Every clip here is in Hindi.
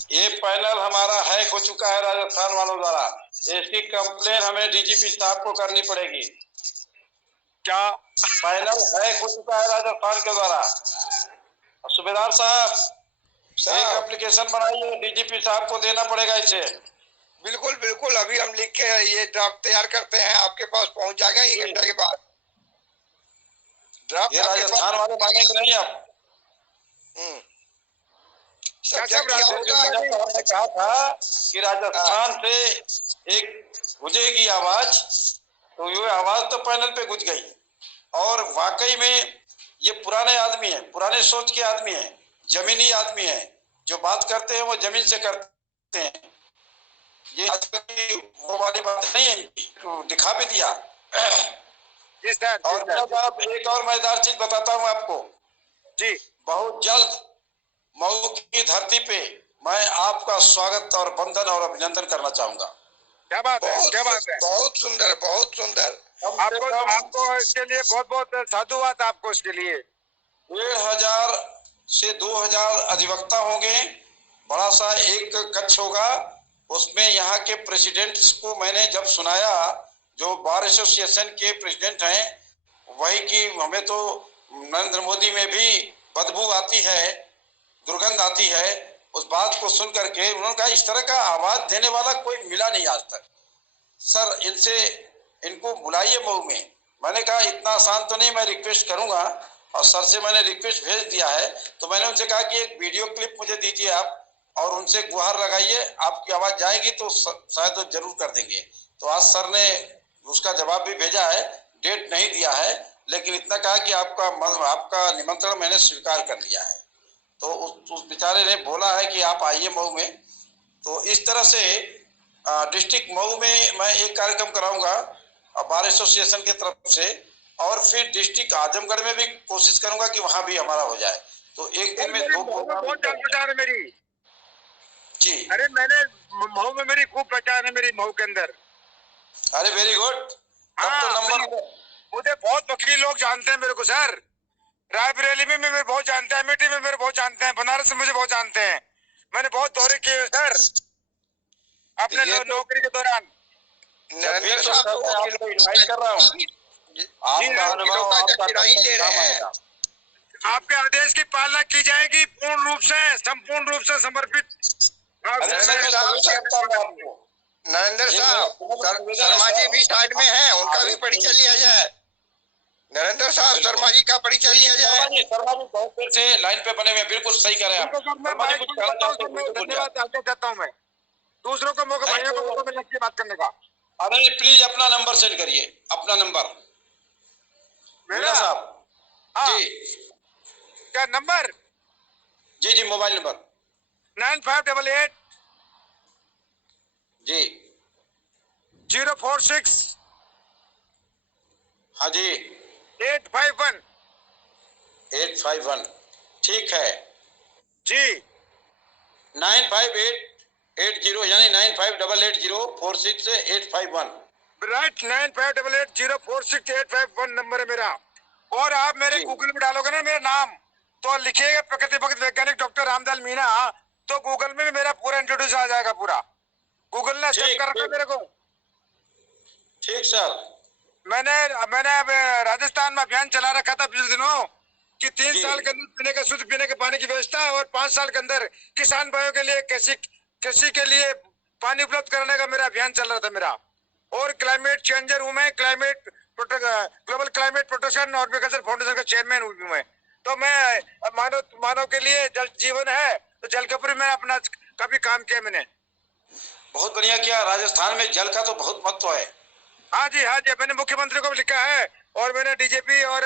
ये पैनल हमारा हैक हो चुका है राजस्थान वालों द्वारा। इसकी कंप्लेन हमें डीजीपी साहब को करनी पड़ेगी। क्या पैनल हैक हो चुका है राजस्थान के द्वारा। सूबेदार साहब एक एप्लीकेशन बनाइए, डीजीपी साहब को देना पड़ेगा इसे। बिल्कुल बिल्कुल, अभी हम लिख के ये ड्राफ्ट तैयार करते हैं, आपके पास पहुंच जाएगा 1 घंटे के बाद। ड्राफ्ट ये राजस्थान वाले मानेंगे नहीं अब। हमने कहा था कि राजस्थान से एक गुजेगी आवाज, तो ये आवाज तो पैनल पे गुज गई। और वाकई में ये पुराने आदमी हैं, पुराने सोच के आदमी हैं, जमीनी आदमी हैं, जो बात करते हैं वो जमीन से करते हैं। ये आजकल की वो वाली बात नहीं है, तो दिखा भी दिया। और साहब एक और मजेदार चीज बताता हूँ आपको जी। बहुत जल्द मऊ की धरती पे मैं आपका स्वागत और वंदन और अभिनंदन करना चाहूंगा। क्या बात है, क्या बात है। बहुत सुंदर, बहुत सुंदर। आपको इसके लिए बहुत बहुत साधुवाद आपको इसके लिए। 1500 से 2000 अधिवक्ता होंगे, बड़ा सा एक कक्ष होगा। उसमें यहाँ के प्रेसिडेंट को मैंने जब सुनाया, जो बार एसोसिएशन के प्रेसिडेंट हैं, वही कि हमें तो नरेंद्र मोदी में भी बदबू आती है, दुर्गंध आती है। उस बात को सुन करके उन्होंने कहा इस तरह का आवाज देने वाला कोई मिला नहीं आज तक। सर इनको बुलाइए मऊ में। मैंने कहा इतना आसान तो नहीं, मैं रिक्वेस्ट करूंगा। और सर से मैंने रिक्वेस्ट भेज दिया है। तो मैंने उनसे कहा कि एक वीडियो क्लिप मुझे दीजिए आप, और उनसे गुहार लगाइए, आपकी आवाज जाएगी तो शायद वो जरूर कर देंगे। तो आज सर ने उसका जवाब भी भेजा है, डेट नहीं दिया है, लेकिन इतना कहा कि आपका निमंत्रण मैंने स्वीकार कर लिया है। तो उस बेचारे ने बोला है कि आप आइए मऊ में। तो इस तरह से डिस्ट्रिक्ट मऊ में मैं एक कार्यक्रम कराऊंगा बार एसोसिएशन की तरफ से, और फिर डिस्ट्रिक्ट आजमगढ़ में भी कोशिश करूंगा कि वहां भी हमारा हो जाए। तो एक दिन में 2 बहुत जान पहचान है मेरी जी। अरे मैंने मऊ में मेरी खूब पहचान है मेरी, मऊ के अंदर। अरे वेरी गुड। हाँ, तो नंबर मुझे बहुत वकील लोग जानते हैं मेरे को सर। रायबरेली में मेरे बहुत जानते हैं, अमेठी में मेरे बहुत जानते हैं, बनारस में मुझे बहुत जानते हैं। मैंने बहुत दौरे किए सर अपने नौकरी के दौरान। नरेंद्र साहब आपको इनवाइट कर रहा हूँ। आपका अनुभव आपके आदेश की पालना की जाएगी पूर्ण रूप से, संपूर्ण रूप से समर्पित। नरेंद्र साहब शर्मा जी भी साइड में है, उनका भी परिचय लिया जाए। नरेंद्र साहब शर्मा जी का परिचय लिया जाए। शर्मा जी बहुत देर से लाइन पे बने हुए, बिल्कुल सही कह रहे हैं आप। धन्यवाद चाहता हूँ मैं दूसरों को मौका, भाइयों को मौका मिलने की बात करने का। अरे प्लीज अपना नंबर सेंड करिए, अपना नंबर मेरा साहब। जी क्या नंबर? जी जी मोबाइल नंबर 9588 जी 046 हाँ जी 851 851। ठीक है जी। 95880 यानी 9588046851 राइट। 9588046851 नंबर है मेरा। और आप मेरे गूगल में डालोगे ना मेरा नाम, तो लिखिएगा प्रकृति भक्त वैज्ञानिक डॉक्टर रामदयाल मीणा, तो गूगल में भी मेरा पूरा इंट्रोड्यूस आ जाएगा पूरा। गूगल ने एक्सेप्ट कर रखा मेरे को। ठीक सर। मैंने अब राजस्थान में अभियान चला रखा था पिछले दिनों कि 3 साल के अंदर पीने का शुद्ध पीने के पानी की व्यवस्था है, और 5 साल के अंदर किसान भाइयों के लिए कृषि के लिए पानी उपलब्ध कराने का मेरा अभियान चल रहा था मेरा। और क्लाइमेट चेंजर हूँ मैं, ग्लोबल क्लाइमेट प्रोटेक्शन और एग्रीकल्चर फाउंडेशन का चेयरमैन हूँ मैं। तो मैं मानव के लिए जल जीवन है, तो जल के ऊपर मैंने अपना काफी काम किया मैंने। बहुत बढ़िया किया। राजस्थान में जल का तो बहुत महत्व है। हाँ जी, मैंने मुख्यमंत्री को भी लिखा है, और मैंने डीजीपी और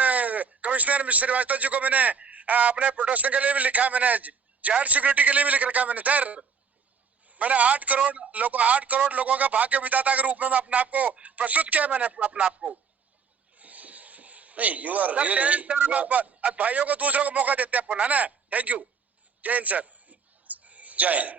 कमिश्नर श्रीवास्तव जी को मैंने अपने प्रोटेक्शन के लिए भी लिखा, मैंने जाहिर सिक्योरिटी के लिए भी लिख रखा मैंने सर। मैंने 8 करोड़ लोगों का भाग्य विधाता के रूप में अपने आप को प्रस्तुत किया मैंने अपने आप को। नहीं यू आर रियली। भाइयों को दूसरों को मौका देते हैं अपन, है ना। Thank you. जय हिंद सर। जय हिंद।